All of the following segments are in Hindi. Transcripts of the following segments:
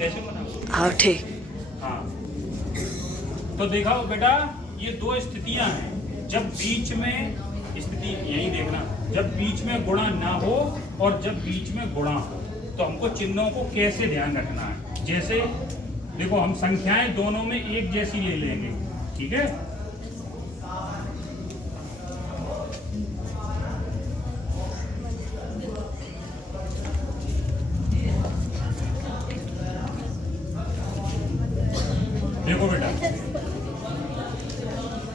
कैसे बना? हाँ ठीक। हाँ, तो देखा बेटा, ये दो स्थितियां हैं। जब बीच में स्थिति यही देखना, जब बीच में गुणा ना हो और जब बीच में गुणा हो, तो हमको चिन्हों को कैसे ध्यान रखना है। जैसे देखो, हम संख्याएं दोनों में एक जैसी ले लेंगे, ठीक है। देखो बेटा,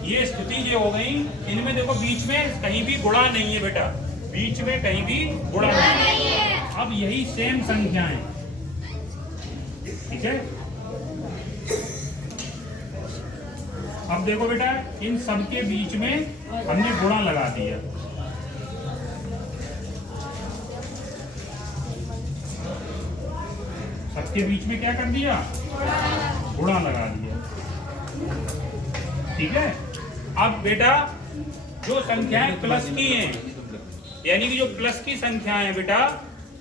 ये स्थिति ये हो गई, इनमें देखो बीच में कहीं भी गुणा नहीं है बेटा, बीच में कहीं भी गुणा नहीं है। अब यही सेम संख्याएं, ठीक है। अब देखो बेटा, इन सब के बीच में हमने गुणा लगा दिया, सबके बीच में क्या कर दिया, गुणा लगा दिया, ठीक है। अब बेटा, जो संख्याएं प्लस की हैं, यानी कि जो प्लस की संख्याएं हैं बेटा,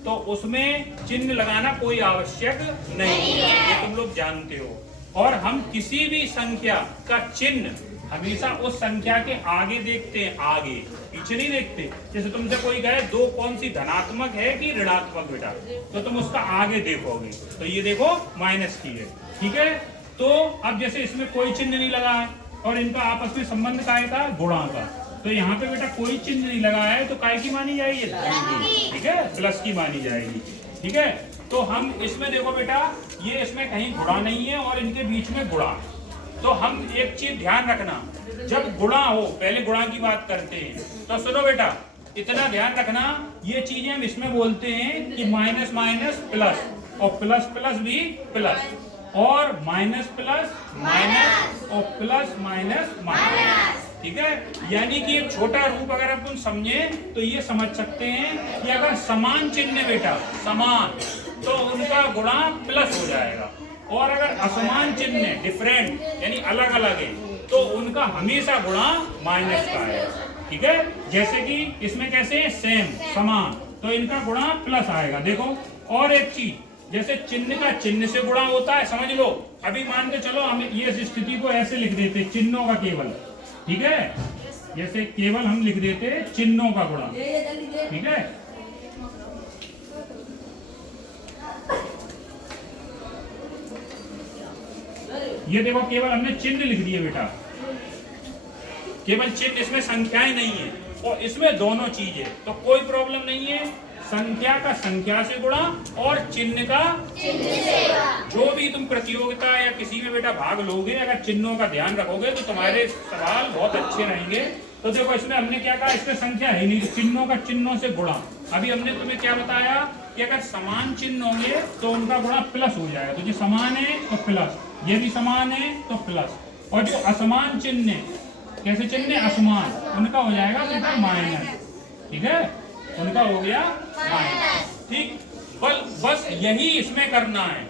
तो उसमें चिन्ह लगाना कोई आवश्यक नहीं है, ये तुम लोग जानते हो। और हम किसी भी संख्या का चिन्ह हमेशा उस संख्या के आगे देखते हैं, आगे, पीछे नहीं देखते। जैसे तुमसे कोई कहे दो कौन सी धनात्मक है कि ऋणात्मक बेटा, तो तुम उसका आगे देखोगे, तो ये देखो माइनस की है, ठीक है। तो अब जैसे इसमें कोई चिन्ह नहीं लगा है और इनका आपस में संबंध काय का, गुणा का, तो यहाँ पे बेटा कोई चिन्ह नहीं लगा है, तो काय की मानी जाएगी, ठीक है, प्लस की मानी जाएगी, ठीक है। तो हम इसमें देखो बेटा, ये इसमें कहीं गुणा नहीं है और इनके बीच में गुणा। तो हम एक चीज ध्यान रखना, जब गुणा हो, पहले गुणा की बात करते हैं, तो सुनो बेटा, इतना ध्यान रखना, ये चीजें हम इसमें बोलते हैं कि माइनस माइनस प्लस, और प्लस प्लस भी प्लस, और माइनस प्लस माइनस, और प्लस माइनस माइनस, ठीक है। यानी कि एक छोटा रूप अगर अपन समझे तो ये समझ सकते हैं कि अगर समान चिन्ह है बेटा, समान, तो उनका गुणा प्लस हो जाएगा, और अगर असमान चिन्ह है, डिफरेंट यानी अलग अलग है, तो उनका हमेशा गुणा माइनस का है, ठीक है। जैसे कि इसमें कैसे है, सेम, समान, तो इनका गुणा प्लस आएगा। देखो, और एक चीज, जैसे चिन्ह का चिन्ह से गुणा होता है, समझ लो। अभी मान के चलो हम ये स्थिति को ऐसे लिख देते, चिन्हों का केवल, ठीक है, जैसे केवल हम लिख देते चिन्हों का गुणा, ठीक है। ये देखो, केवल हमने चिन्ह लिख दिए बेटा, केवल चिन्ह, इसमें संख्याएं नहीं है, और इसमें दोनों चीज है, तो कोई प्रॉब्लम नहीं है। संख्या का संख्या से गुणा और चिन्ह का चिन्ह से। जो भी तुम प्रतियोगिता या किसी में बेटा भाग लोगे, अगर चिन्हों का ध्यान रखोगे तो तुम्हारे सवाल बहुत अच्छे रहेंगे। तो देखो, इसमें हमने क्या कहा, इसमें संख्या है नहीं, चिन्हों का चिन्हों से गुणा। अभी हमने तुम्हें क्या बताया कि अगर समान चिन्ह होंगे तो उनका गुणा प्लस हो जाएगा, तो जो समान है तो प्लस, ये भी समान है तो प्लस, और जो असमान चिन्ह है, कैसे चिन्ह है, असमान, उनका हो जाएगा बेटा माइनस, ठीक है, उनका हो गया माइनस, ठीक। बस यही इसमें करना है,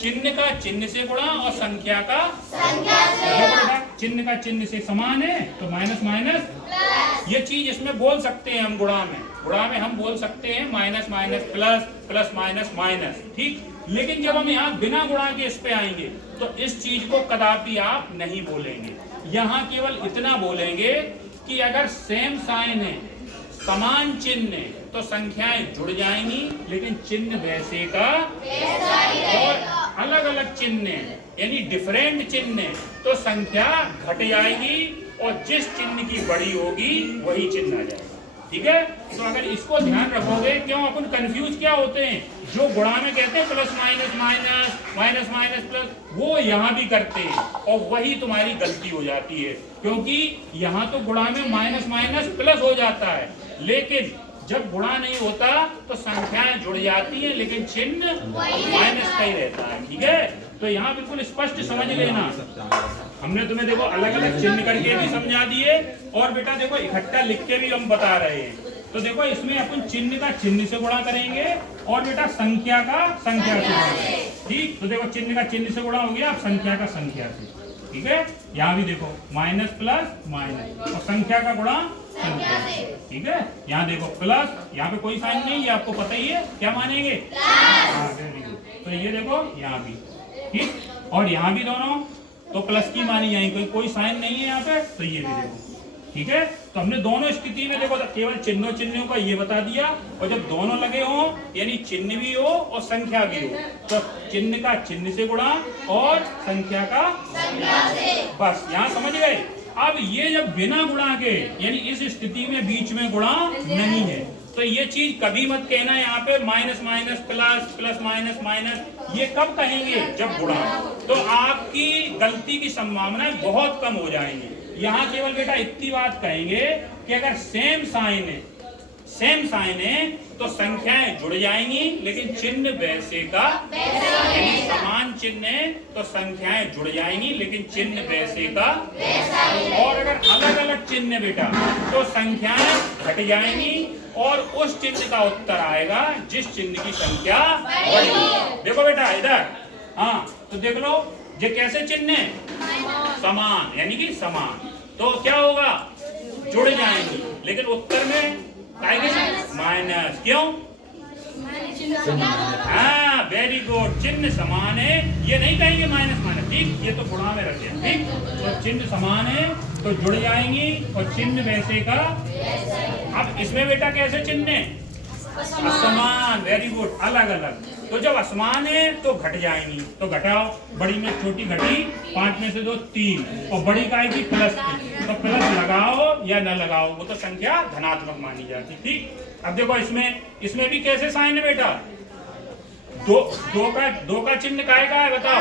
चिन्ह का चिन्ह से गुणा और संख्या का संख्या से। चिन्ह का चिन्ह से समान है तो माइनस माइनस प्लस, ये चीज इसमें बोल सकते हैं हम। गुणा में हम बोल सकते हैं minus minus plus, plus minus minus, ठीक। लेकिन जब हम यहाँ बिना गुणा के इस पे आएंगे तो इस चीज को कदापि आप नहीं बोलेंगे। यहाँ केवल इतना बोलेंगे कि अगर सेम साइन है, समान चिन्ह है, तो संख्याएं जुड़ जाएंगी, लेकिन चिन्ह वैसे का और अलग अलग चिन्ह यानी डिफरेंट चिन्ह तो संख्या घट जाएगी, और जिस चिन्ह की बड़ी होगी वही चिन्ह आ जाएगा, ठीक है। तो अगर इसको ध्यान रखोगे, क्यों अपन कंफ्यूज क्या होते हैं, जो गुणा में कहते हैं plus minus minus, minus minus plus, वो यहाँ भी करते हैं, और वही तुम्हारी गलती हो जाती है, क्योंकि यहाँ तो गुणा में माइनस माइनस प्लस हो जाता है, लेकिन जब गुणा नहीं होता तो संख्याएं जुड़ जाती हैं, लेकिन चिन्ह माइनस का ही रहता है, ठीक है। तो यहाँ बिल्कुल स्पष्ट समझ लेना, हमने तुम्हें देखो अलग अलग चिन्ह करके भी समझा दिए, और बेटा देखो इकट्ठा लिख के भी हम बता रहे हैं। तो देखो, इसमें अपन चिन्ह का चिन्ह से गुणा करेंगे और बेटा संख्या का संख्या से, ठीक। तो देखो, चिन्ह का चिन्ह से गुणा हो गया, अब संख्या का संख्या से, ठीक है। यहाँ भी देखो माइनस प्लस माइनस, और संख्या का गुणा संख्या से, ठीक है। यहाँ देखो प्लस, यहाँ पे कोई साइन नहीं है, आपको पता ही है, क्या मानेंगे, हाँ, वेरी गुड। तो ये देखो यहाँ भी, ठीक, और यहाँ भी दोनों तो प्लस की मानी जाएंगे, कोई साइन नहीं है यहाँ पे, तो ये भी देखो, ठीक है। तो हमने दोनों स्थिति में देखो केवल चिन्हों का ये बता दिया, और जब दोनों लगे हो यानी चिन्ह भी हो और संख्या भी हो, तो चिन्ह का चिन्ह से गुणा और संख्या का संख्या से, बस यहाँ समझ गए। अब ये जब बिना गुणा के यानी इस स्थिति में बीच में गुणा नहीं है, तो ये चीज कभी मत कहना यहाँ पे minus minus plus, plus minus minus, ये कब कहेंगे जब गुणा, तो आपकी गलती की संभावना बहुत कम हो जाएंगी। यहाँ केवल बेटा इतनी बात कहेंगे कि अगर सेम साइन है तो संख्याएं जुड़ जाएंगी, लेकिन चिन्ह वैसे का यानी समान चिन्ह है तो संख्याएं जुड़ जाएंगी, लेकिन चिन्ह वैसे का, और अगर अलग अलग चिन्ह बेटा तो संख्याएं घट जाएंगी और उस चिन्ह का उत्तर आएगा जिस चिन्ह की संख्या बढ़ेगी। देखो बेटा इधर, हाँ तो देख लो ये कैसे चिन्ह है, समान यानी कि समान, तो क्या होगा जुड़ जाएंगी, लेकिन उत्तर में माइनस, क्यों? हाँ वेरी गुड, चिन्ह समान है, ये नहीं कहेंगे माइनस माइनस, ठीक, ये तो गुणा में रखे, ठीक, तो चिन्ह समान है तो जुड़ जाएंगी और चिन्ह वैसे का। अब इसमें बेटा कैसे चिन्ह है, असमान, वेरी गुड, अलग अलग, तो जब असमान है तो घट जाएंगी, तो घटाओ, बड़ी में छोटी घटी, 5 में से 2 3, और बड़ी का आएगी प्लस की, तो प्लस लगाओ या न लगाओ वो तो संख्या धनात्मक मानी जाती, ठीक। अब देखो इसमें भी कैसे साइन है बेटा, दो का चिन्ह काय का है बताओ,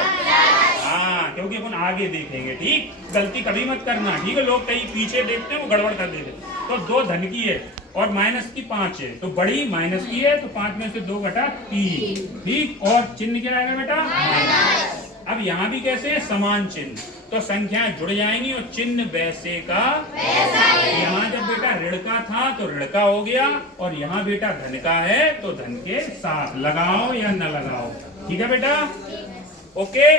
हाँ क्योंकि अपन आगे देखेंगे, ठीक, गलती कभी मत करना, ठीक है, लोग कहीं पीछे देखते हैं वो गड़बड़ कर देते, तो 2 धन की है और माइनस की 5 है, तो बड़ी माइनस की है तो 5 में से 2 घटा 3, ठीक, और चिन्ह क्या आएगा बेटा माइनस। अब यहाँ भी कैसे है, समान चिन्ह, तो संख्याएं जुड़ जाएंगी और चिन्ह वैसे का यहाँ जब बेटा ऋण का था तो ऋण का हो गया, और यहाँ बेटा धन का है तो धन के साथ, लगाओ या न लगाओ, ठीक है बेटा, ओके।